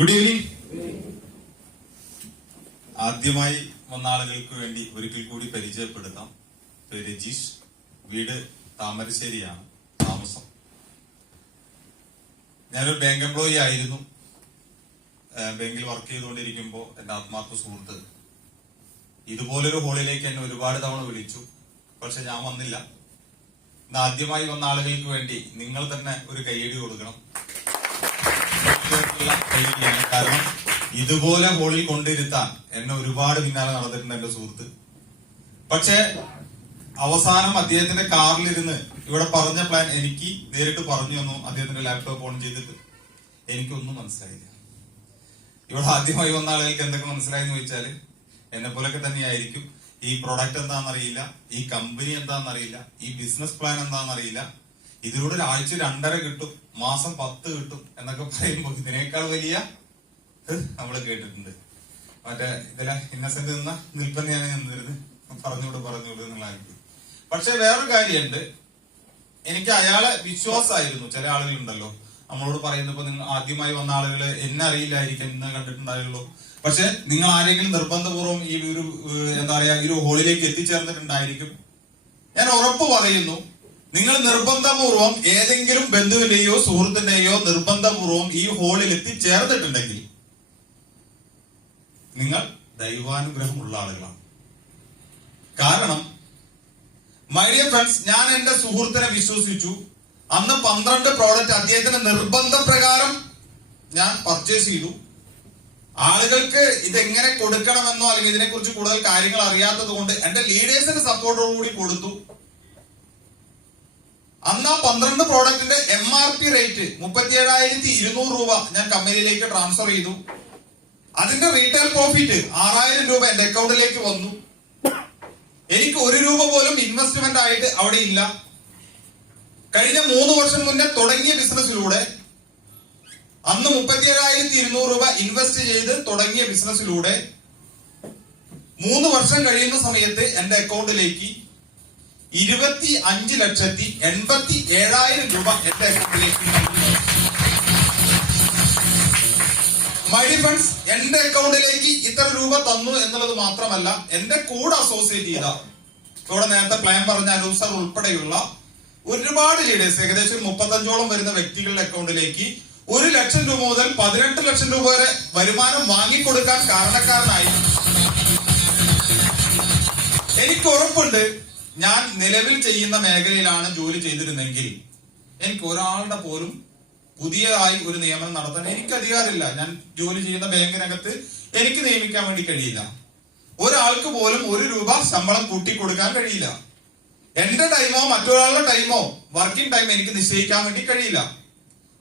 Good evening ആദ്യമായി വന്ന ആളുകൾക്ക് വേണ്ടി ഒരിക്കൽ കൂടി പരിചയപ്പെടുത്താം. പേര് രജീഷ്. വീട് താമരശ്ശേരിയാണ്. താമസം. ഞാനൊരു ബാങ്ക് എംപ്ലോയി ആയിരുന്നു. ബാങ്കിൽ വർക്ക് ചെയ്തുകൊണ്ടിരിക്കുമ്പോൾ എന്റെ ആത്മാർത്ഥ സുഹൃത്ത് ഇതുപോലൊരു ഹോളിലേക്ക് എന്നെ ഒരുപാട് തവണ വിളിച്ചു. പക്ഷെ ഞാൻ വന്നില്ല. ഇന്ന് ആദ്യമായി വന്ന ആളുകൾക്ക് വേണ്ടി നിങ്ങൾ തന്നെ ഒരു കൈയടി കൊടുക്കണം. കാരണം ഇതുപോലെ ഹോളിൽ കൊണ്ടിരുത്താൻ എന്നെ ഒരുപാട് പിന്നാലെ നടന്നിട്ടുണ്ട് എന്റെ സുഹൃത്ത്. പക്ഷെ അവസാനം അദ്ദേഹത്തിന്റെ കാറിലിരുന്ന് ഇവിടെ പറഞ്ഞ പ്ലാൻ എനിക്ക് നേരിട്ട് പറഞ്ഞു തന്നു അദ്ദേഹത്തിന്റെ ലാപ്ടോപ്പ് ഓൺ ചെയ്തിട്ട്. എനിക്കൊന്നും മനസ്സിലായില്ല. ഇവിടെ ആദ്യമായി വന്ന ആളുകൾക്ക് എന്തൊക്കെ മനസ്സിലായെന്ന് ചോദിച്ചാൽ എന്നെ പോലൊക്കെ തന്നെയായിരിക്കും. ഈ പ്രൊഡക്റ്റ് എന്താണെന്നറിയില്ല ഈ കമ്പനി എന്താണെന്നറിയില്ല ഈ ബിസിനസ് പ്ലാൻ എന്താണെന്നറിയില്ല ഇതിലൂടെ ഒരാഴ്ച രണ്ടര കിട്ടും മാസം പത്ത് കിട്ടും എന്നൊക്കെ പറയുമ്പോൾ ഇതിനേക്കാൾ വലിയ നമ്മൾ കേട്ടിട്ടുണ്ട്. മറ്റേ ഇതിലെ ഇന്നസെന്റ് നിന്ന നിൽപ്പന്നെയാണ് നിന്നിരുന്നത് പറഞ്ഞുവിട് പറഞ്ഞുവിട് എന്നുള്ളതായിരിക്കും പക്ഷെ വേറൊരു കാര്യമുണ്ട്. എനിക്ക് അയാളെ വിശ്വാസമായിരുന്നു ചില ആളുകളുണ്ടല്ലോ. നമ്മളോട് പറയുന്നപ്പോ നിങ്ങൾ ആദ്യമായി വന്ന ആളുകൾ എന്നെ അറിയില്ലായിരിക്കും എന്ന് കണ്ടിട്ടുണ്ടായുള്ളൂ പക്ഷെ നിങ്ങൾ ആരെങ്കിലും നിർബന്ധപൂർവം ഈ ഒരു എന്താ പറയാ ഈ ഒരു ഹോളിലേക്ക് എത്തിച്ചേർന്നിട്ടുണ്ടായിരിക്കും. ഞാൻ ഉറപ്പ് പറയുന്നു. നിങ്ങൾ നിർബന്ധപൂർവം ഏതെങ്കിലും ബന്ധുവിന്റെയോ സുഹൃത്തിന്റെയോ നിർബന്ധപൂർവം ഈ ഹോളിൽ എത്തിച്ചേർന്നിട്ടുണ്ടെങ്കിൽ നിങ്ങൾ ദൈവാനുഗ്രഹം ഉള്ള ആളുകളാണ്. കാരണം മൈഡിയ ഫ്രണ്ട്സ് ഞാൻ എന്റെ സുഹൃത്തിനെ വിശ്വസിച്ചു. അന്ന് പന്ത്രണ്ട് പ്രോഡക്റ്റ് അദ്ദേഹത്തിന്റെ നിർബന്ധപ്രകാരം ഞാൻ പർച്ചേസ് ചെയ്തു. ആളുകൾക്ക് ഇതെങ്ങനെ കൊടുക്കണമെന്നോ അല്ലെങ്കിൽ ഇതിനെക്കുറിച്ച് കൂടുതൽ കാര്യങ്ങൾ അറിയാത്തത് കൊണ്ട് എന്റെ ലീഡേഴ്സിന്റെ സപ്പോർട്ടോടുകൂടി കൊടുത്തു. അന്ന് ആ പന്ത്രണ്ട് പ്രോഡക്റ്റിന്റെ എം ആർ പി റേറ്റ് മുപ്പത്തി ഏഴായിരത്തി ഇരുന്നൂറ് രൂപ ഞാൻ കമ്പനിയിലേക്ക് ട്രാൻസ്ഫർ ചെയ്തു. അതിന്റെ റീറ്റെയിൽ പ്രോഫിറ്റ് ആറായിരം രൂപ എന്റെ അക്കൗണ്ടിലേക്ക് വന്നു. എനിക്ക് ഒരു രൂപ പോലും ഇൻവെസ്റ്റ്മെന്റ് ആയിട്ട് അവിടെ ഇല്ല. കഴിഞ്ഞ മൂന്ന് വർഷം മുന്നേ തുടങ്ങിയ ബിസിനസ്സിലൂടെ അന്ന് മുപ്പത്തി ഏഴായിരത്തി ഇരുന്നൂറ് രൂപ ഇൻവെസ്റ്റ് ചെയ്ത് തുടങ്ങിയ ബിസിനസ്സിലൂടെ മൂന്ന് വർഷം കഴിയുന്ന സമയത്ത് എന്റെ അക്കൗണ്ടിലേക്ക് ഇരുപത്തി അഞ്ച് ലക്ഷത്തി എൺപത്തി ഏഴായിരം രൂപ എന്റെ അക്കൗണ്ടിലേക്ക് മൈ ഫണ്ട്സ് എന്റെ അക്കൗണ്ടിലേക്ക് ഇത്ര രൂപ തന്നു എന്നുള്ളത് മാത്രമല്ല എന്റെ കൂടെ അസോസിയേറ്റ് ചെയ്ത ഇവിടെ നേരത്തെ പ്ലാൻ പറഞ്ഞ അനൂപ് സാർ ഉൾപ്പെടെയുള്ള ഒരുപാട് ലീഡേഴ്സ് ഏകദേശം മുപ്പത്തഞ്ചോളം വരുന്ന വ്യക്തികളുടെ അക്കൗണ്ടിലേക്ക് ഒരു ലക്ഷം രൂപ മുതൽ പതിനെട്ട് ലക്ഷം രൂപ വരെ വരുമാനം വാങ്ങിക്കൊടുക്കാൻ കാരണക്കാരനായി. എനിക്ക് ഉറപ്പുണ്ട് ഞാൻ നിലവിൽ ചെയ്യുന്ന മേഖലയിലാണ് ജോലി ചെയ്തിരുന്നെങ്കിൽ എനിക്ക് ഒരാളുടെ പോലും പുതിയതായി ഒരു നിയമനം നടത്താൻ എനിക്ക് അധികാരമില്ല. ഞാൻ ജോലി ചെയ്യുന്ന ബാങ്കിനകത്ത് എനിക്ക് നിയമിക്കാൻ വേണ്ടി കഴിയില്ല. ഒരാൾക്ക് പോലും ഒരു രൂപ ശമ്പളം കൂട്ടി കൊടുക്കാൻ കഴിയില്ല. എന്റെ ടൈമോ മറ്റൊരാളുടെ ടൈമോ വർക്കിംഗ് ടൈം എനിക്ക് നിശ്ചയിക്കാൻ വേണ്ടി കഴിയില്ല.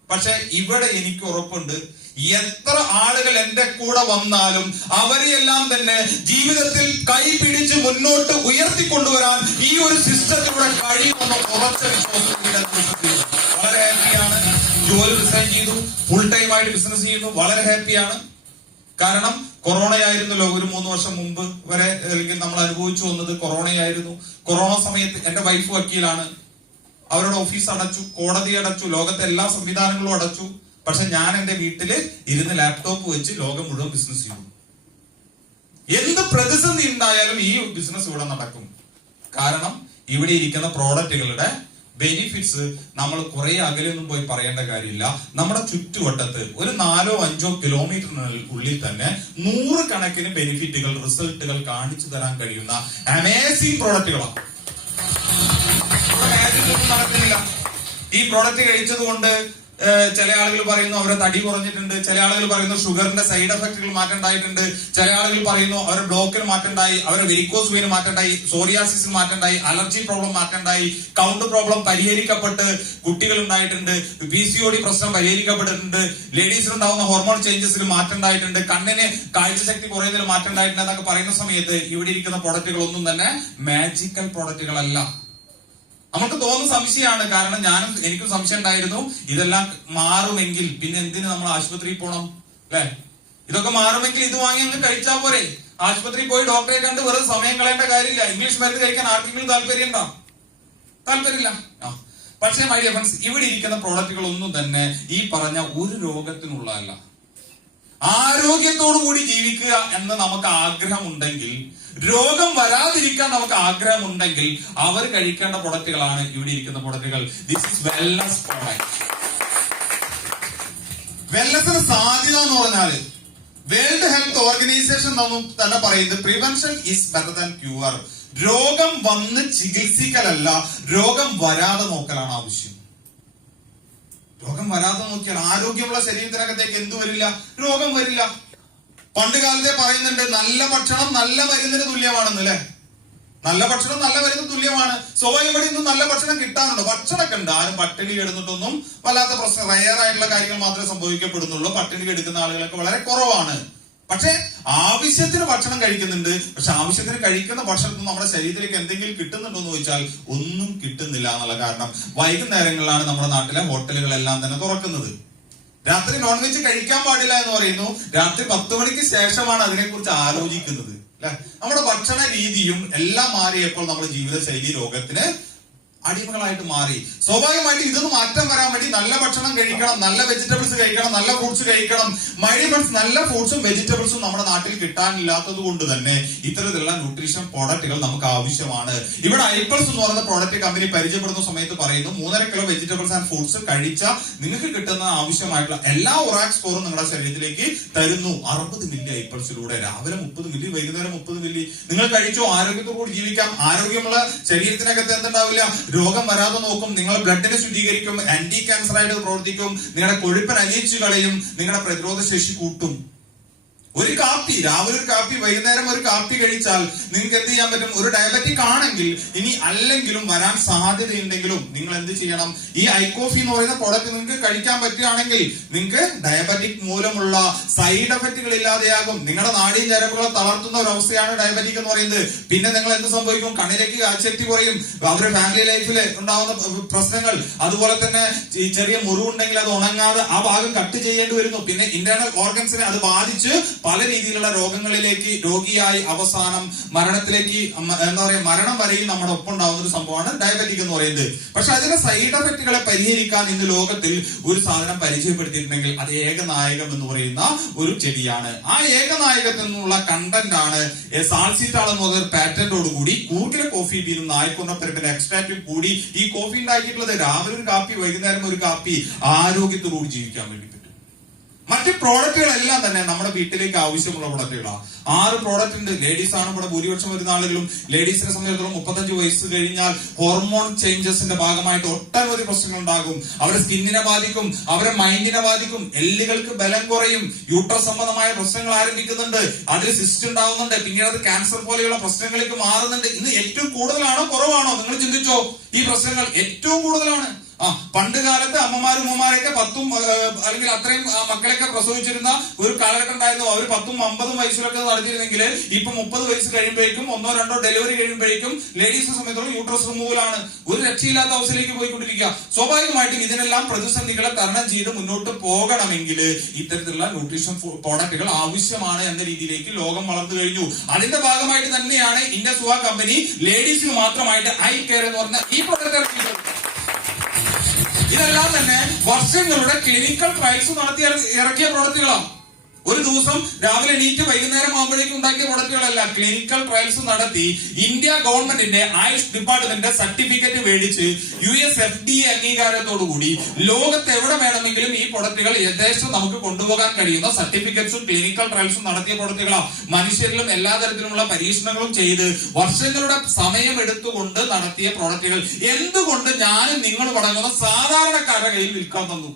പക്ഷെ ഇവിടെ എനിക്ക് ഉറപ്പുണ്ട്. എത്ര ആളുകൾ എന്റെ കൂടെ വന്നാലും അവരെയെല്ലാം തന്നെ ജീവിതത്തിൽ കൈ പിടിച്ച് മുന്നോട്ട് ഉയർത്തിക്കൊണ്ടുവരാൻ ഈ ഒരു സിസ്റ്റത്തിലൂടെ കഴിയുമെന്ന് ഉറച്ച വിശ്വാസം. വളരെ ഹാപ്പിയാണ് ജോലി റിസൈൻ ചെയ്തു. ഫുൾ ടൈം ആയിട്ട് ബിസിനസ് ചെയ്യുന്നു. വളരെ ഹാപ്പിയാണ് കാരണം കൊറോണയായിരുന്നല്ലോ ഒരു മൂന്ന് വർഷം മുമ്പ് വരെ അല്ലെങ്കിൽ നമ്മൾ അനുഭവിച്ചു വന്നത് കൊറോണയായിരുന്നു. കൊറോണ സമയത്ത് എന്റെ വൈഫ് വക്കീലാണ്. അവരുടെ ഓഫീസ് അടച്ചു കോടതി അടച്ചു ലോകത്തെ എല്ലാ സംവിധാനങ്ങളും അടച്ചു. പക്ഷെ ഞാൻ എന്റെ വീട്ടിൽ ഇരുന്ന് ലാപ്ടോപ്പ് വെച്ച് ലോകം മുഴുവൻ ബിസിനസ് ചെയ്യും എന്ത് പ്രതിസന്ധി ഉണ്ടായാലും ഈ ബിസിനസ് ഇവിടെ നടക്കും. കാരണം ഇവിടെ ഇരിക്കുന്ന പ്രോഡക്റ്റുകളുടെ ബെനിഫിറ്റ്സ് നമ്മൾ കുറെ അകലെയൊന്നും പോയി പറയേണ്ട കാര്യമില്ല. നമ്മുടെ ചുറ്റുവട്ടത്ത് ഒരു നാലോ അഞ്ചോ കിലോമീറ്ററിനുള്ളിൽ തന്നെ നൂറ് കണക്കിന് ബെനിഫിറ്റുകൾ റിസൾട്ടുകൾ കാണിച്ചു തരാൻ കഴിയുന്ന അമേസിംഗ് പ്രോഡക്റ്റുകളാണ് ഈ പ്രോഡക്റ്റ് കഴിച്ചത് കൊണ്ട് ചില ആളുകൾ പറയുന്നു അവരെ തടി കുറഞ്ഞിട്ടുണ്ട്. ചില ആളുകൾ പറയുന്നു ഷുഗറിന്റെ സൈഡ് എഫക്റ്റുകൾ മാറ്റണ്ടായിട്ടുണ്ട് ചില ആളുകൾ പറയുന്നു അവരുടെ ബ്ലോക്കിന് മാറ്റണ്ടായി അവരെ വെരിക്കോസ് വെയിന് സോറിയാസിസ് സോറിയാസിസിന് മാറ്റണ്ടായി അലർജി പ്രോബ്ലം മാറ്റണ്ടായി കൗണ്ട് പ്രോബ്ലം പരിഹരിക്കപ്പെട്ട് കുട്ടികൾ ഉണ്ടായിട്ടുണ്ട് പി സി ഒ ഡി പ്രശ്നം പരിഹരിക്കപ്പെട്ടിട്ടുണ്ട്. ലേഡീസിൽ ഉണ്ടാവുന്ന ഹോർമോൺ ചേഞ്ചസിൽ മാറ്റം ഉണ്ടായിട്ടുണ്ട് കണ്ണിന് കാഴ്ചശക്തി കുറയുന്നതിൽ മാറ്റം ഉണ്ടായിട്ടുണ്ട് എന്നൊക്കെ പറയുന്ന സമയത്ത് ഇവിടെ ഇരിക്കുന്ന പ്രോഡക്റ്റുകൾ ഒന്നും തന്നെ മാജിക്കൽ പ്രോഡക്റ്റുകളല്ല നമുക്ക് തോന്നുന്ന സംശയമാണ്. കാരണം ഞാനും എനിക്കും സംശയം ഉണ്ടായിരുന്നു. ഇതെല്ലാം മാറുമെങ്കിൽ പിന്നെ എന്തിന് നമ്മൾ ആശുപത്രിയിൽ പോണം? അല്ലെ? ഇതൊക്കെ മാറുമെങ്കിൽ ഇത് വാങ്ങി അങ്ങ് കഴിച്ചാൽ പോരെ. ആശുപത്രിയിൽ പോയി ഡോക്ടറെ കണ്ട് വെറുതെ സമയം കളയേണ്ട കാര്യമില്ല. ഇംഗ്ലീഷ് മരുന്ന് കഴിക്കാൻ ആർക്കെങ്കിലും താല്പര്യം ഉണ്ടോ? താല്പര്യമില്ല. പക്ഷേ മൈ ഡിയർ ഫ്രണ്ട്സ് ഇവിടെ ഇരിക്കുന്ന പ്രോഡക്റ്റുകൾ ഒന്നും തന്നെ ഈ പറഞ്ഞ ഒരു രോഗത്തിനുള്ളതല്ല. ആരോഗ്യത്തോടു കൂടി ജീവിക്കുക എന്ന് നമുക്ക് ആഗ്രഹമുണ്ടെങ്കിൽ രോഗം വരാതിരിക്കാൻ നമുക്ക് ആഗ്രഹമുണ്ടെങ്കിൽ അവർ കഴിക്കേണ്ട പ്രൊഡക്റ്റുകളാണ് ഇവിടെ ഇരിക്കുന്ന പ്രൊഡക്റ്റുകൾ. ദിസ് ഇസ് വെൽനസ് പ്രൊഡക്റ്റ് വെൽനസിന് സാധ്യത എന്ന് പറഞ്ഞാൽ വേൾഡ് ഹെൽത്ത് ഓർഗനൈസേഷൻ തന്നെ പറയുന്നത് prevention is better than cure. രോഗം വന്ന് ചികിത്സിക്കലല്ല രോഗം വരാതെ നോക്കലാണ് ആവശ്യം. രോഗം വരാതെ നോക്കിയാൽ ആരോഗ്യമുള്ള ശരീരത്തിനകത്തേക്ക് എന്ത് വരില്ല? രോഗം വരില്ല. പണ്ട് കാലത്തെ പറയുന്നുണ്ട് നല്ല ഭക്ഷണം നല്ല മരുന്നിന് തുല്യമാണെന്ന് അല്ലെ? നല്ല ഭക്ഷണം നല്ല മരുന്ന് തുല്യമാണ്. സ്വാഭാവികമായി ഇന്ന് നല്ല ഭക്ഷണം കിട്ടാനുണ്ട് ഭക്ഷണമൊക്കെ ഉണ്ട്. ആരും പട്ടിണി കിടന്നിട്ടൊന്നും വല്ലാത്ത പ്രശ്നം റയർ ആയിട്ടുള്ള കാര്യങ്ങൾ മാത്രമേ സംഭവിക്കപ്പെടുന്നുള്ളൂ. പട്ടിണി എടുക്കുന്ന ആളുകളൊക്കെ വളരെ കുറവാണ്. പക്ഷെ ആവശ്യത്തിന് ഭക്ഷണം കഴിക്കുന്നുണ്ട്. പക്ഷെ ആവശ്യത്തിന് കഴിക്കുന്ന ഭക്ഷണത്തിൽ നമ്മുടെ ശരീരത്തിലേക്ക് എന്തെങ്കിലും കിട്ടുന്നുണ്ടോ എന്ന് ചോദിച്ചാൽ ഒന്നും കിട്ടുന്നില്ല എന്നുള്ള കാരണം. വൈകുന്നേരങ്ങളിലാണ് നമ്മുടെ നാട്ടിലെ ഹോട്ടലുകളെല്ലാം തന്നെ തുറക്കുന്നത്. രാത്രി നോൺ വെജ് കഴിക്കാൻ പാടില്ല എന്ന് പറയുന്നു. രാത്രി പത്ത് മണിക്ക് ശേഷമാണ് അതിനെക്കുറിച്ച് ആലോചിക്കുന്നത്. അല്ലെ? നമ്മുടെ ഭക്ഷണ രീതിയും എല്ലാം മാറിയപ്പോൾ നമ്മുടെ ജീവിതശൈലി രോഗത്തിന് അടിമകളായിട്ട് മാറി. സ്വാഭാവികമായിട്ട് ഇതൊന്നും മാറ്റം വരാൻ വേണ്ടി നല്ല ഭക്ഷണം കഴിക്കണം നല്ല വെജിറ്റബിൾസ് കഴിക്കണം നല്ല ഫ്രൂട്ട്സ് കഴിക്കണം. മൈ ഫ്രണ്ട്സ് നല്ല ഫ്രൂട്ട്സും വെജിറ്റബിൾസും നമ്മുടെ നാട്ടിൽ കിട്ടാനില്ലാത്തത് കൊണ്ട് തന്നെ ഇത്തരത്തിലുള്ള ന്യൂട്രീഷൻ പ്രോഡക്റ്റുകൾ നമുക്ക് ആവശ്യമാണ്. ഇവിടെ ഐപ്പിൾസ് എന്ന് പറയുന്ന പ്രോഡക്റ്റ് കമ്പനി പരിചയപ്പെടുന്ന സമയത്ത് പറയുന്നു മൂന്നര കിലോ വെജിറ്റബിൾസ് ആൻഡ് ഫ്രൂട്ട്സ് കഴിച്ച നിങ്ങൾക്ക് കിട്ടുന്ന ആവശ്യമായിട്ടുള്ള എല്ലാ ഒറാക് സ്കോറും നിങ്ങളുടെ ശരീരത്തിലേക്ക് തരുന്നു. അറുപത് മില്ലി ഐപ്പിൾസിലൂടെ രാവിലെ മുപ്പത് മില്ലി വൈകുന്നേരം മുപ്പത് മില്ലി. നിങ്ങൾ കഴിച്ചോ ആരോഗ്യത്തോടുകൂടി ജീവിക്കാം. ആരോഗ്യമുള്ള ശരീരത്തിനകത്ത് എന്തുണ്ടാവില്ല? രോഗം വരാതെ നോക്കും നിങ്ങളുടെ ബ്ലഡിനെ ശുദ്ധീകരിക്കും ആന്റി ക്യാൻസർ ആയിട്ട് പ്രവർത്തിക്കും നിങ്ങളുടെ കൊഴുപ്പൻ അലിയിച്ചു കളയും നിങ്ങളുടെ പ്രതിരോധ ശേഷി കൂട്ടും. ഒരു കാപ്പി രാവിലെ ഒരു കാപ്പി വൈകുന്നേരം ഒരു കാപ്പി കഴിച്ചാൽ നിങ്ങൾക്ക് എന്ത് ചെയ്യാൻ പറ്റും? ഒരു ഡയബറ്റിക് ആണെങ്കിൽ ഇനി അല്ലെങ്കിലും വരാൻ സാധ്യതയുണ്ടെങ്കിലും നിങ്ങൾ എന്ത് ചെയ്യണം? ഈ ഐക്കോഫി എന്ന് പറയുന്ന പ്രോഡക്റ്റ് നിങ്ങൾക്ക് കഴിക്കാൻ പറ്റുകയാണെങ്കിൽ നിങ്ങൾക്ക് ഡയബറ്റിക് മൂലമുള്ള സൈഡ് എഫക്റ്റുകൾ ഇല്ലാതെയാകും. നിങ്ങളുടെ നാടിയും ഞരമ്പുകളെ തളർത്തുന്ന ഒരു അവസ്ഥയാണ് ഡയബറ്റിക് എന്ന് പറയുന്നത്. പിന്നെ നിങ്ങൾ എന്ത് സംഭവിക്കും? കണ്ണിലേക്ക് കാഴ്ചശക്തി കുറയും. അവരുടെ ഫാമിലി ലൈഫിൽ ഉണ്ടാകുന്ന പ്രശ്നങ്ങൾ. അതുപോലെ തന്നെ ഈ ചെറിയ മുറിവുണ്ടെങ്കിൽ അത് ഉണങ്ങാതെ ആ ഭാഗം കട്ട് ചെയ്യേണ്ടി വരുന്നു. പിന്നെ ഇന്റേണൽ ഓർഗൻസിനെ അത് ബാധിച്ച് പല രീതിയിലുള്ള രോഗങ്ങളിലേക്ക് രോഗിയായി അവസാനം മരണത്തിലേക്ക് എന്താ പറയുക മരണം വരെയും നമ്മുടെ ഒപ്പം ഉണ്ടാവുന്ന ഒരു സംഭവമാണ് ഡയബറ്റിക് എന്ന് പറയുന്നത്. പക്ഷെ അതിന്റെ സൈഡ് എഫക്റ്റുകളെ പരിഹരിക്കാൻ ഇന്ന് ലോകത്തിൽ ഒരു സാധനം പരിചയപ്പെടുത്തിയിട്ടുണ്ടെങ്കിൽ അത് ഏകനായകം എന്ന് പറയുന്ന ഒരു ചെടിയാണ്. ആ ഏകനായകത്തിൽ നിന്നുള്ള കണ്ടന്റ് ആണ് സാൾസിറ്റാൾ എന്ന് പറയുന്ന പാറ്റന്റോട് കൂടി കൂർഗിലെ കോഫി ബീനും നായ്ക്കൊണ്ടപ്പരപ്പിന്റെ എക്സ്ട്രാക്റ്റും കൂടി ഈ കോഫി ഉണ്ടാക്കിയിട്ടുള്ളത് രാവിലെ ഒരു കാപ്പി വൈകുന്നേരം ഒരു കാപ്പി ആരോഗ്യത്തോടുകൂടി ജീവിക്കാൻ വേണ്ടി മറ്റ് പ്രോഡക്റ്റുകളെല്ലാം തന്നെ നമ്മുടെ വീട്ടിലേക്ക് ആവശ്യമുള്ള പ്രോഡക്റ്റുകളാണ് ആറ് പ്രോഡക്റ്റ് ഉണ്ട് ലേഡീസ് ആണ് ഇവിടെ ഭൂരിപക്ഷം വരുന്ന ആളുകളും. ലേഡീസിനെ സംബന്ധിച്ചിടത്തോളം മുപ്പത്തഞ്ച് വയസ്സ് കഴിഞ്ഞാൽ ഹോർമോൺ ചേഞ്ചസിന്റെ ഭാഗമായിട്ട് ഒട്ടനവധി പ്രശ്നങ്ങൾ ഉണ്ടാകും അവരുടെ സ്കിന്നിനെ ബാധിക്കും. അവരെ മൈൻഡിനെ ബാധിക്കും. എല്ലുകൾക്ക് ബലം കുറയും. യൂട്രസ് സംബന്ധമായ പ്രശ്നങ്ങൾ ആരംഭിക്കുന്നുണ്ട്. അതിൽ സിസ്റ്റ് ഉണ്ടാവുന്നുണ്ട്. പിന്നീട് അത് ക്യാൻസർ പോലെയുള്ള പ്രശ്നങ്ങളിലേക്ക് മാറുന്നുണ്ട്. ഇന്ന് ഏറ്റവും കൂടുതലാണോ കുറവാണോ? നിങ്ങൾ ചിന്തിച്ചോ? ഈ പ്രശ്നങ്ങൾ ഏറ്റവും കൂടുതലാണ്. ആ പണ്ട് കാലത്ത് അമ്മമാരും ഉമ്മമാരെയൊക്കെ പത്തും അല്ലെങ്കിൽ അത്രയും മക്കളെയൊക്കെ പ്രസവിച്ചിരുന്ന ഒരു കാലഘട്ടം ഉണ്ടായിരുന്നു. അവർ പത്തും അമ്പതും വയസ്സിലൊക്കെ നടത്തിയിരുന്നെങ്കിൽ ഇപ്പൊ മുപ്പത് വയസ്സ് കഴിയുമ്പോഴേക്കും ഒന്നോ രണ്ടോ ഡെലിവറി കഴിയുമ്പോഴേക്കും ലേഡീസിനെ സംബന്ധിച്ചോളം യൂട്രസ് ആണ് ഒരു രക്ഷയില്ലാത്ത അവസ്ഥയിലേക്ക് പോയിക്കൊണ്ടിരിക്കുക. സ്വാഭാവികമായിട്ടും ഇതിനെല്ലാം പ്രതിസന്ധികളെ തരണം ചെയ്ത് മുന്നോട്ട് പോകണമെങ്കിൽ ഇത്തരത്തിലുള്ള ന്യൂട്രീഷൻ പ്രോഡക്റ്റുകൾ ആവശ്യമാണ് എന്ന രീതിയിലേക്ക് ലോകം വളർന്നു കഴിഞ്ഞു. അതിന്റെ ഭാഗമായിട്ട് തന്നെയാണ് ഇൻഡസുവ കമ്പനി ലേഡീസിന് മാത്രമായിട്ട് ഐ കെയർ എന്ന് പറഞ്ഞ ഈ പ്രോഡക്റ്റ് ഇതെല്ലാം തന്നെ വർഷങ്ങളുടെ ക്ലിനിക്കൽ ട്രയൽസ് നടത്തി ഇറ- ഇറക്കിയ പ്രോഡക്റ്റുകളാണ് ഒരു ദിവസം രാവിലെ എണീറ്റ് വൈകുന്നേരം ആകുമ്പോഴേക്കും ഉണ്ടാക്കിയ പ്രൊഡക്റ്റുകളല്ല ക്ലിനിക്കൽ ട്രയൽസ് നടത്തി ഇന്ത്യ ഗവൺമെന്റിന്റെ ആയുഷ് ഡിപ്പാർട്ട്മെന്റ് സർട്ടിഫിക്കറ്റ് മേടിച്ച് യു എസ് എഫ് ഡി അംഗീകാരത്തോടുകൂടി ലോകത്ത് എവിടെ വേണമെങ്കിലും ഈ പ്രൊഡക്റ്റുകൾ യഥേഷ്ടം നമുക്ക് കൊണ്ടുപോകാൻ കഴിയുന്ന സർട്ടിഫിക്കറ്റ്സും ക്ലിനിക്കൽ ട്രയൽസും നടത്തിയ പ്രൊഡക്റ്റുകളാണ് മനുഷ്യരിലും എല്ലാ തരത്തിലുമുള്ള പരീക്ഷണങ്ങളും ചെയ്ത് വർഷങ്ങളുടെ സമയം എടുത്തുകൊണ്ട് നടത്തിയ പ്രൊഡക്റ്റുകൾ. എന്തുകൊണ്ട് ഞാനും നിങ്ങൾ അടങ്ങുന്ന സാധാരണക്കാരുടെ കയ്യിൽ വിൽക്കാൻ തന്നു?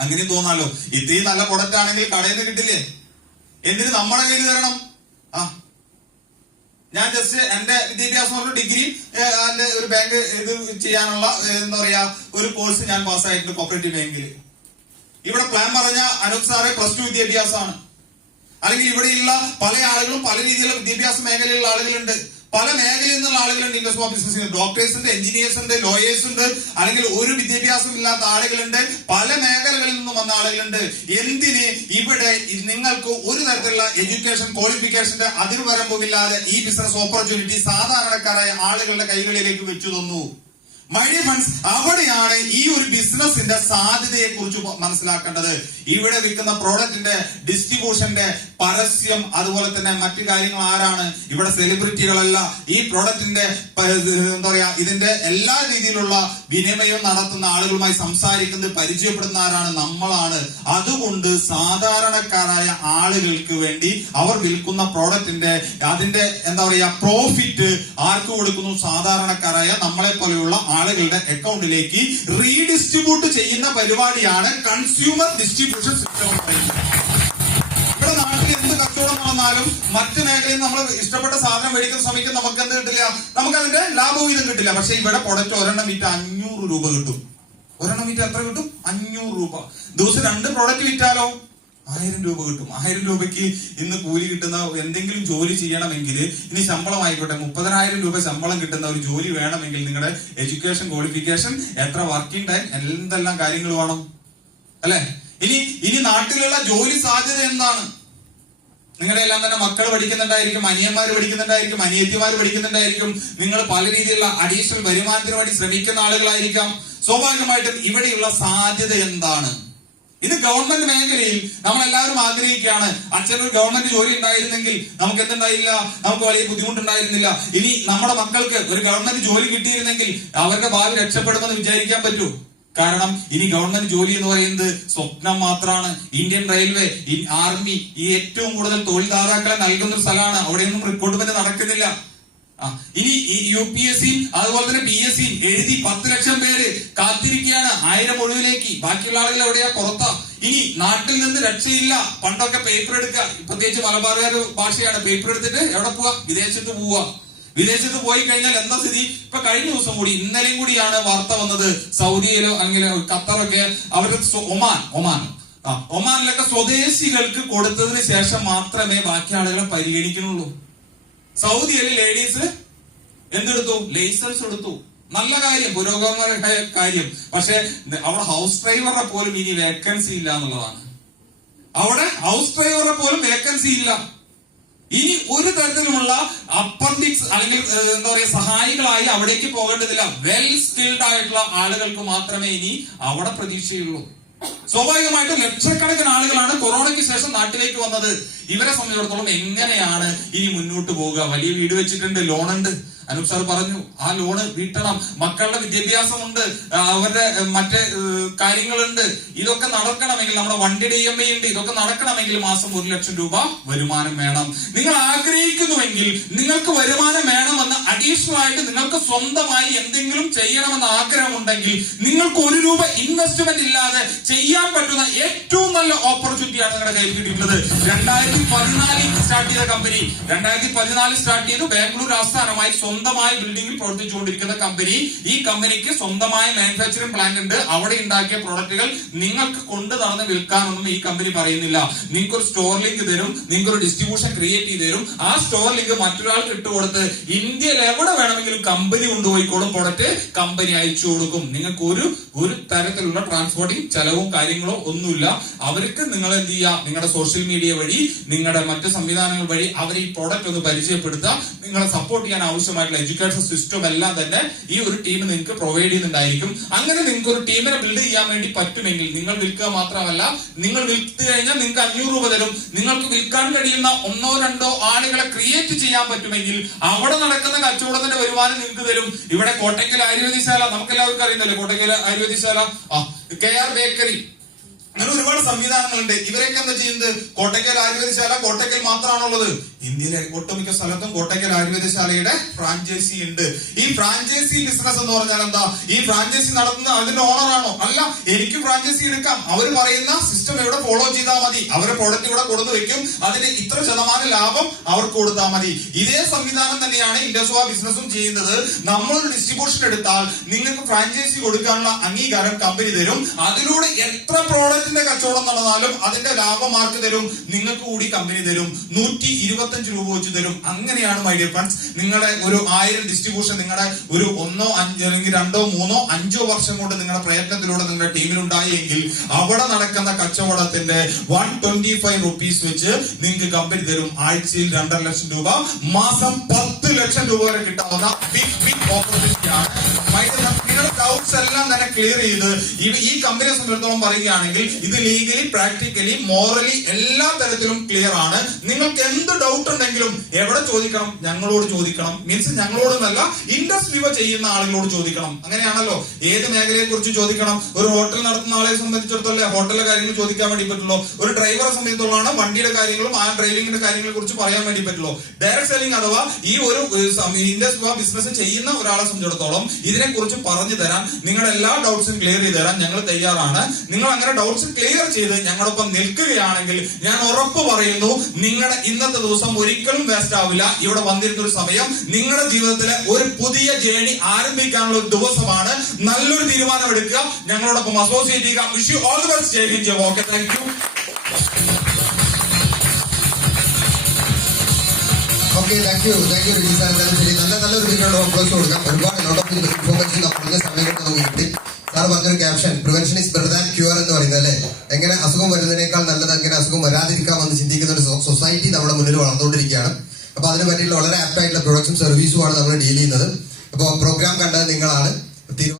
അങ്ങനെ തോന്നാലോ? ഇത്രയും നല്ല പ്രൊഡക്റ്റ് ആണെങ്കിൽ കടയിൽ നിന്ന് കിട്ടില്ലേ? എന്തിന് നമ്മുടെ കയ്യിൽ തരണം? ആ. ഞാൻ ജസ്റ്റ് എന്റെ വിദ്യാഭ്യാസം പറഞ്ഞ ഡിഗ്രി ഒരു ബാങ്ക് ഇത് ചെയ്യാനുള്ള എന്താ പറയാ ഒരു കോഴ്സ് ഞാൻ പാസ്സായിട്ടുണ്ട് കോപ്പറേറ്റീവ് ബാങ്കിൽ ഇവിടെ പ്ലാൻ പറഞ്ഞ അനൂപ് സാറെ പ്ലസ് ടു വിദ്യാഭ്യാസമാണ്. അല്ലെങ്കിൽ ഇവിടെയുള്ള പല ആളുകളും പല രീതിയിലുള്ള വിദ്യാഭ്യാസ മേഖലയിലുള്ള ആളുകളുണ്ട്. പല മേഖലയിൽ നിന്നുള്ള ആളുകളുണ്ട് ഇൻഡസ്ട്രി ബിസിനസ്സിൽ ഡോക്ടേഴ്സ് ഉണ്ട് എഞ്ചിനീയേഴ്സ് ഉണ്ട് ലോയേഴ്സ് ഉണ്ട് അല്ലെങ്കിൽ ഒരു വിദ്യാഭ്യാസം ഇല്ലാത്ത ആളുകളുണ്ട്. പല മേഖലകളിൽ നിന്നും വന്ന ആളുകളുണ്ട്. എന്തിന് ഇവിടെ നിങ്ങൾക്ക് ഒരു തരത്തിലുള്ള എഡ്യൂക്കേഷൻ ക്വാളിഫിക്കേഷന്റെ അതിർവരമ്പുമില്ലാതെ ഈ ബിസിനസ് ഓപ്പർച്യൂണിറ്റി സാധാരണക്കാരായ ആളുകളുടെ കൈകളിലേക്ക് വെച്ചു തന്നു? മൈ അവിടെയാണ് ഈ ഒരു ബിസിനസിന്റെ സാധ്യതയെ കുറിച്ച് മനസ്സിലാക്കേണ്ടത്. ഇവിടെ വിൽക്കുന്ന പ്രോഡക്റ്റിന്റെ ഡിസ്ട്രിബ്യൂഷന്റെ പരസ്യം അതുപോലെ തന്നെ മറ്റു കാര്യങ്ങൾ ആരാണ്? ഇവിടെ സെലിബ്രിറ്റികളല്ല. ഈ പ്രോഡക്റ്റിന്റെ എന്താ പറയാ ഇതിന്റെ എല്ലാ രീതിയിലുള്ള വിനിമയം നടത്തുന്ന ആളുകളുമായി സംസാരിക്കുന്നത് പരിചയപ്പെടുന്ന ആരാണ്? നമ്മളാണ്. അതുകൊണ്ട് സാധാരണക്കാരായ ആളുകൾക്ക് വേണ്ടി അവർ വിൽക്കുന്ന പ്രോഡക്റ്റിന്റെ അതിന്റെ എന്താ പറയാ പ്രോഫിറ്റ് ആർക്ക് കൊടുക്കുന്നു? സാധാരണക്കാരായ നമ്മളെ പോലെയുള്ള ആളുകളുടെ അക്കൗണ്ടിലേക്ക് റീഡിസ്ട്രിബ്യൂട്ട് ചെയ്യുന്ന പരിപാടിയാണ് കൺസ്യൂമർ ഡിസ്ട്രിബ്യൂഷൻ സിസ്റ്റം ഇവിടെ നാട്ടിൽ എന്ത് കച്ചവടം നടന്നാലും മറ്റു മേഖലയിൽ നമ്മൾ ഇഷ്ടപ്പെട്ട സാധനം മേടിക്കുന്ന സമയത്ത് നമുക്ക് എന്ത് കിട്ടില്ല? നമുക്ക് അതിന്റെ ലാഭവിഹിതം കിട്ടില്ല. പക്ഷെ ഇവിടെ പ്രൊഡക്റ്റ് ഒരെണ്ണം വിറ്റ് അഞ്ഞൂറ് രൂപ കിട്ടും. ഒരെണ്ണം വിറ്റ് എത്ര കിട്ടും? അഞ്ഞൂറ് രൂപ. ദിവസം രണ്ട് പ്രോഡക്റ്റ് വിറ്റാലോ? ആയിരം രൂപ കിട്ടും. ആയിരം രൂപയ്ക്ക് ഇന്ന് കൂലി കിട്ടുന്ന എന്തെങ്കിലും ജോലി ചെയ്യണമെങ്കിൽ ഇനി ശമ്പളം ആയിക്കോട്ടെ. മുപ്പതിനായിരം രൂപ ശമ്പളം കിട്ടുന്ന ഒരു ജോലി വേണമെങ്കിൽ നിങ്ങളുടെ എഡ്യൂക്കേഷൻ ക്വാളിഫിക്കേഷൻ എത്ര വർക്കിംഗ് ടൈം എന്തെല്ലാം കാര്യങ്ങൾ വേണം? അല്ലെ? ഇനി ഇനി നാട്ടിലുള്ള ജോലി സാധ്യത എന്താണ്? നിങ്ങളുടെ എല്ലാം തന്നെ മക്കൾ പഠിക്കുന്നുണ്ടായിരിക്കും അനിയന്മാർ പഠിക്കുന്നുണ്ടായിരിക്കും അനിയത്തിമാർ പഠിക്കുന്നുണ്ടായിരിക്കും. നിങ്ങൾ പല രീതിയിലുള്ള അഡീഷണൽ വരുമാനത്തിന് വേണ്ടി ശ്രമിക്കുന്ന ആളുകളായിരിക്കാം. സ്വാഭാവികമായിട്ടും ഇവിടെയുള്ള സാധ്യത എന്താണ്? ഇത് ഗവൺമെന്റ് മേഖലയിൽ നമ്മൾ എല്ലാവരും ആഗ്രഹിക്കുകയാണ്. അച്ഛനൊരു ഗവൺമെന്റ് ജോലി ഉണ്ടായിരുന്നെങ്കിൽ നമുക്ക് എന്തുണ്ടായില്ല? നമുക്ക് വലിയ ബുദ്ധിമുട്ടുണ്ടായിരുന്നില്ല. ഇനി നമ്മുടെ മക്കൾക്ക് ഒരു ഗവൺമെന്റ് ജോലി കിട്ടിയിരുന്നെങ്കിൽ അവരുടെ ഭാവി രക്ഷപ്പെടുമെന്ന് വിചാരിക്കാൻ പറ്റൂ. കാരണം ഇനി ഗവൺമെന്റ് ജോലി എന്ന് പറയുന്നത് സ്വപ്നം മാത്രമാണ് ഇന്ത്യൻ റെയിൽവേ ആർമി ഈ ഏറ്റവും കൂടുതൽ തൊഴിൽദാതാക്കളെ നൽകുന്ന ഒരു സ്ഥലമാണ്. അവിടെയൊന്നും റിക്രൂട്ട്മെന്റ് നടക്കുന്നില്ല. ഇനി ഈ യു പി എസ് സിയും അതുപോലെ തന്നെ പി എസ് സിയും എഴുതി പത്ത് ലക്ഷം പേര് കാത്തിരിക്കുകയാണ്. ആയിരം ഒഴിവിലേക്ക്. ബാക്കിയുള്ള ആളുകൾ എവിടെയാ? പുറത്താ. ഇനി നാട്ടിൽ നിന്ന് രക്ഷയില്ല. പണ്ടൊക്കെ പേപ്പർ എടുക്കുക. പ്രത്യേകിച്ച് മലബാറുകാർ ഭാഷയാണ്. പേപ്പർ എടുത്തിട്ട് എവിടെ പോവാ? വിദേശത്ത് പോവാ. വിദേശത്ത് പോയി കഴിഞ്ഞാൽ എന്താ സ്ഥിതി? ഇപ്പൊ കഴിഞ്ഞ ദിവസം കൂടി ഇന്നലെയും കൂടിയാണ് വാർത്ത വന്നത്. സൗദിയിലോ അല്ലെങ്കിൽ ഖത്തറൊക്കെ അവർ ഒമാൻ ഒമാൻ. ഒമാനിലൊക്കെ സ്വദേശികൾക്ക് കൊടുത്തതിന് ശേഷം മാത്രമേ ബാക്കി ആളുകളെ പരിഗണിക്കുന്നുള്ളൂ. സൗദിയിൽ ലേഡീസ് എന്തെടുത്തു? ലൈസൻസ് എടുത്തു. നല്ല കാര്യം പുരോഗമനമായ കാര്യം. പക്ഷെ അവിടെ ഹൗസ് ഡ്രൈവറെ പോലും ഇനി വേക്കൻസി ഇല്ല എന്നുള്ളതാണ്. അവിടെ ഹൗസ് ഡ്രൈവറെ പോലും വേക്കൻസി ഇല്ല. ഇനി ഒരു തരത്തിലുമുള്ള അപ്പൻഡിക്സ് അല്ലെങ്കിൽ എന്താ പറയുക സഹായികളായി അവിടേക്ക് പോകേണ്ടതില്ല. വെൽ സ്കിൽഡ് ആയിട്ടുള്ള ആളുകൾക്ക് മാത്രമേ ഇനി അവിടെ പ്രതീക്ഷയുള്ളൂ. സ്വാഭാവികമായിട്ടും ലക്ഷക്കണക്കിന് ആളുകളാണ് കൊറോണയ്ക്ക് ശേഷം നാട്ടിലേക്ക് വന്നത്. ഇവരെ സംബന്ധിച്ചിടത്തോളം എങ്ങനെയാണ് ഇനി മുന്നോട്ട് പോവുക? വലിയ വീട് വെച്ചിട്ടുണ്ട് ലോണുണ്ട്. അനൂപ് സാർ പറഞ്ഞു ആ ലോണ് വീട്ടണം. മക്കളുടെ വിദ്യാഭ്യാസമുണ്ട് അവരുടെ മറ്റേ കാര്യങ്ങളുണ്ട്. ഇതൊക്കെ നടക്കണമെങ്കിൽ നമ്മുടെ വണ്ടിയുടെ ഇ എം ഐ ഉണ്ട് ഇതൊക്കെ നടക്കണമെങ്കിൽ മാസം ഒരു ലക്ഷം രൂപ വരുമാനം വേണം. നിങ്ങൾ ആഗ്രഹിക്കുന്നുവെങ്കിൽ നിങ്ങൾക്ക് വരുമാനം വേണമെന്ന് അഡീഷണൽ ആയിട്ട് നിങ്ങൾക്ക് സ്വന്തമായി എന്തെങ്കിലും ചെയ്യണമെന്ന് ആഗ്രഹമുണ്ടെങ്കിൽ നിങ്ങൾക്ക് ഒരു രൂപ ഇൻവെസ്റ്റ്മെന്റ് ഇല്ലാതെ ചെയ്യാൻ പറ്റുന്ന ഏറ്റവും നല്ല ഓപ്പർച്യൂണിറ്റിയാണ് നിങ്ങളുടെ കയ്യിൽ കിട്ടിയിട്ടുള്ളത്. രണ്ടായിരത്തി പതിനാലിൽ സ്റ്റാർട്ട് ചെയ്ത കമ്പനി രണ്ടായിരത്തി പതിനാലിൽ സ്റ്റാർട്ട് ചെയ്ത് ബാംഗ്ലൂർ ആസ്ഥാനമായി സ്വന്തമായ ബിൽഡിംഗിൽ പ്രവർത്തിച്ചുകൊണ്ടിരിക്കുന്ന കമ്പനി ഈ കമ്പനിക്ക് സ്വന്തമായ മാനുഫാക്ചറിംഗ് പ്ലാന്റ് ഉണ്ട്. അവിടെ ഉണ്ടാക്കിയ പ്രോഡക്റ്റുകൾ നിങ്ങൾക്ക് കൊണ്ടു നടന്ന് വിൽക്കാനൊന്നും ഈ കമ്പനി പറയുന്നില്ല. നിങ്ങൾക്ക് ഒരു സ്റ്റോർ ലിങ്ക് തരും നിങ്ങൾക്ക് ഒരു ഡിസ്ട്രിബ്യൂഷൻ ക്രിയേറ്റ് ചെയ്ത് തരും. ആ സ്റ്റോർ ലിങ്ക് മറ്റൊരാൾക്ക് ഇട്ടുകൊടുത്ത് ഇന്ത്യയിൽ എവിടെ വേണമെങ്കിലും കമ്പനി കൊണ്ടുപോയിക്കോളും പ്രൊഡക്റ്റ് കമ്പനി അയച്ചു കൊടുക്കും. നിങ്ങൾക്ക് ഒരു ഒരു തരത്തിലുള്ള ട്രാൻസ്പോർട്ടിംഗ് ചെലവും കാര്യങ്ങളോ ഒന്നുമില്ല. അവർക്ക് നിങ്ങൾ എന്ത് ചെയ്യുക നിങ്ങളുടെ സോഷ്യൽ മീഡിയ വഴി നിങ്ങളുടെ മറ്റു സംവിധാനങ്ങൾ വഴി അവർ ഈ പ്രോഡക്റ്റ് ഒന്ന് പരിചയപ്പെടുത്തുക നിങ്ങളെ സപ്പോർട്ട് ചെയ്യാൻ ആവശ്യമായിട്ടുള്ള എഡ്യൂക്കേഷൻ സിസ്റ്റം എല്ലാം തന്നെ ഈ ഒരു ടീം നിങ്ങൾക്ക് പ്രൊവൈഡ് ചെയ്യുന്നുണ്ടായിരിക്കും. അങ്ങനെ നിങ്ങൾക്ക് ഒരു ടീമിനെ ബിൽഡ് ചെയ്യാൻ വേണ്ടി പറ്റുമെങ്കിൽ നിങ്ങൾ വിൽക്കുക മാത്രമല്ല നിങ്ങൾ വിൽത്തു കഴിഞ്ഞാൽ നിങ്ങൾക്ക് അഞ്ഞൂറ് രൂപ തരും. നിങ്ങൾക്ക് വിൽക്കാൻ കഴിയുന്ന ഒന്നോ രണ്ടോ ആളുകളെ ക്രിയേറ്റ് ചെയ്യാൻ പറ്റുമെങ്കിൽ അവിടെ നടക്കുന്ന കച്ചവടത്തിന്റെ വരുമാനം നിങ്ങൾക്ക് തരും. ഇവിടെ കോട്ടയ്ക്കൽ ആയുർവേദശാല നമുക്ക് എല്ലാവർക്കും അറിയുന്നല്ലേ കോട്ടയ്ക്കൽ ആയുർവേദശാല? ആ കെ ആർ ബേക്കറി. അങ്ങനെ ഒരുപാട് സംവിധാനങ്ങളുണ്ട്. ഇവരൊക്കെ എന്താ ചെയ്യുന്നത്? കോട്ടയ്ക്കൽ ആയുർവേദശാല കോട്ടയ്ക്കൽ മാത്രമാണുള്ളത്. ഇന്ത്യയിലെ ഒട്ടുമിക്ക സ്ഥലത്തും കോട്ടയ്ക്കൽ ആയുർവേദശാലയുടെ ഫ്രാഞ്ചൈസി ഉണ്ട്. ഈ ഫ്രാഞ്ചൈസി ബിസിനസ് എന്ന് പറഞ്ഞാൽ എന്താ? ഈ ഫ്രാഞ്ചൈസി നടത്തുന്ന അതിന്റെ ഓണറാണോ അല്ല എനിക്ക് ഫ്രാഞ്ചൈസി എടുക്കാം. അവർ പറയുന്ന സിസ്റ്റം എവിടെ ഫോളോ ചെയ്താൽ മതി. അവരെ പ്രോഡക്റ്റ് ഇവിടെ കൊടുത്തു വെക്കും. അതിന് ഇത്ര ശതമാനം ലാഭം അവർക്ക് കൊടുത്താൽ മതി. ഇതേ സംവിധാനം തന്നെയാണ് ഇൻഡസ്വാ ബിസിനസ്സും ചെയ്യുന്നത്. നമ്മൾ ഡിസ്ട്രിബ്യൂഷൻ എടുത്താൽ നിങ്ങൾക്ക് ഫ്രാഞ്ചൈസി കൊടുക്കാനുള്ള അംഗീകാരം കമ്പനി തരും. അതിലൂടെ എത്ര പ്രോഡക്റ്റിന്റെ കച്ചവടം നടന്നാലും അതിന്റെ ലാഭം ആർക്ക് തരും? നിങ്ങൾക്ക് കൂടി കമ്പനി തരും. നൂറ്റി ഇരുപത്തഞ്ച് രൂപ വെച്ച് തരും. അങ്ങനെയാണ് മൈ ഡിയർ ഫ്രണ്ട്സ് നിങ്ങളുടെ ഒരു ആയിരം ഡിസ്ട്രിബ്യൂഷൻ നിങ്ങളുടെ ഒരു ഒന്നോ അഞ്ചോ അല്ലെങ്കിൽ രണ്ടോ മൂന്നോ അഞ്ചോ വർഷം കൊണ്ട് നിങ്ങളുടെ പ്രയത്നത്തിലൂടെ നിങ്ങളുടെ ടീമിൽ ഉണ്ടായെങ്കിൽ അവിടെ നടക്കുന്ന കച്ചവടത്തിന്റെ വൺ ട്വന്റി ഫൈവ് റുപ്പീസ് വെച്ച് നിങ്ങൾക്ക് കമ്പനി തരും. ആഴ്ചയിൽ രണ്ടര ലക്ഷം രൂപ മാസം പത്ത് ലക്ഷം രൂപ വരെ കിട്ടാവുന്ന ബിഗ് ബിഗ് ഓപ്പർച്യൂണിറ്റി ആണ്. മൈ ഡൗട്ട്സ് എല്ലാം തന്നെ ക്ലിയർ ചെയ്ത് ഈ- കമ്പനിയെ സംബന്ധിച്ചിടത്തോളം പറയുകയാണെങ്കിൽ ഇത് ലീഗലി പ്രാക്ടിക്കലി മോറലി എല്ലാ തരത്തിലും ക്ലിയർ ആണ്. നിങ്ങൾക്ക് എന്ത് ഡൗട്ട് ഉണ്ടെങ്കിലും എവിടെ ചോദിക്കണം? ഞങ്ങളോട് ചോദിക്കണം. മീൻസ് ഞങ്ങളോടൊന്നല്ല ഇൻഡസ്ട്രി ഇവ ചെയ്യുന്ന ആളുകളോട് ചോദിക്കണം. അങ്ങനെയാണല്ലോ. ഏത് മേഖലയെ കുറിച്ച് ചോദിക്കണം? ഒരു ഹോട്ടൽ നടത്തുന്ന ആളെ സംബന്ധിച്ചിടത്തോളം ഹോട്ടലിലെ കാര്യങ്ങൾ ചോദിക്കാൻ വേണ്ടി പറ്റുള്ളൂ. ഒരു ഡ്രൈവറെ സംബന്ധിച്ചിടത്തോളാണ് വണ്ടിയുടെ കാര്യങ്ങളും ആ ഡ്രൈവിംഗിന്റെ കാര്യങ്ങളെ കുറിച്ച് പറയാൻ വേണ്ടി പറ്റുള്ളൂ. ഡയറക്ട് സെല്ലിംഗ് അഥവാ ഈ ഒരു ഇൻഡസ്ട്രി ബിസിനസ് ചെയ്യുന്ന ഒരാളെ സംബന്ധിച്ചിടത്തോളം ഇതിനെ കുറിച്ച് പറഞ്ഞു തരാൻ നിങ്ങളുടെ എല്ലാ ഡൗട്ട്സും ക്ലിയർ ചെയ്ത് തരാൻ ഞങ്ങൾ തയ്യാറാണ്. നിങ്ങൾ അങ്ങനെ ഡൗട്ട്സ് ക്ലിയർ ചെയ്ത് ഞങ്ങളൊപ്പം നിൽക്കുകയാണെങ്കിൽ ഞാൻ ഉറപ്പ് പറയുന്നു നിങ്ങളുടെ ഇന്നത്തെ ദിവസം ഒരിക്കലും വേസ്റ്റ് ആവില്ല. ഇവിടെ വന്നിരുന്ന ഒരു സമയം നിങ്ങളുടെ ജീവിതത്തിലെ ഒരു പുതിയ ജേണി ആരംഭിക്കാനുള്ള ഒരു ദിവസമാണ്. നല്ലൊരു തീരുമാനം എടുക്കുക ഞങ്ങളോടൊപ്പം അസോസിയേറ്റ് ചെയ്യുക. Wish you all the best Jai Jai okay thank you okay thank you thank you നല്ലൊരു ഓഫേഴ്സ് കൊടുക്കാം. ഒരുപാട് ലോട്ട് ഓഫ് ഇൻഫോർമേഷൻ കുറഞ്ഞ സമയം കൊണ്ട് നമുക്ക് കിട്ടി. സാർ ബെറ്റർ ദാൻ ക്യൂർ എന്ന് പറയുന്നത് എങ്ങനെ അസുഖം വരുന്നതിനേക്കാൾ നല്ലത് എങ്ങനെ അസുഖം വരാതിരിക്കാമെന്ന് ചിന്തിക്കുന്ന ഒരു സൊസൈറ്റി നമ്മുടെ മുന്നിൽ വളർന്നുകൊണ്ടിരിക്കുകയാണ്. അപ്പൊ അതിന് പറ്റിയുള്ള വളരെ ആപ്റ്റായിട്ടുള്ള പ്രൊഡക്ഷൻ സർവീസുമാണ് നമ്മൾ ഡീൽ ചെയ്യുന്നത്. അപ്പോൾ പ്രോഗ്രാം കണ്ടത് നിങ്ങളാണ്.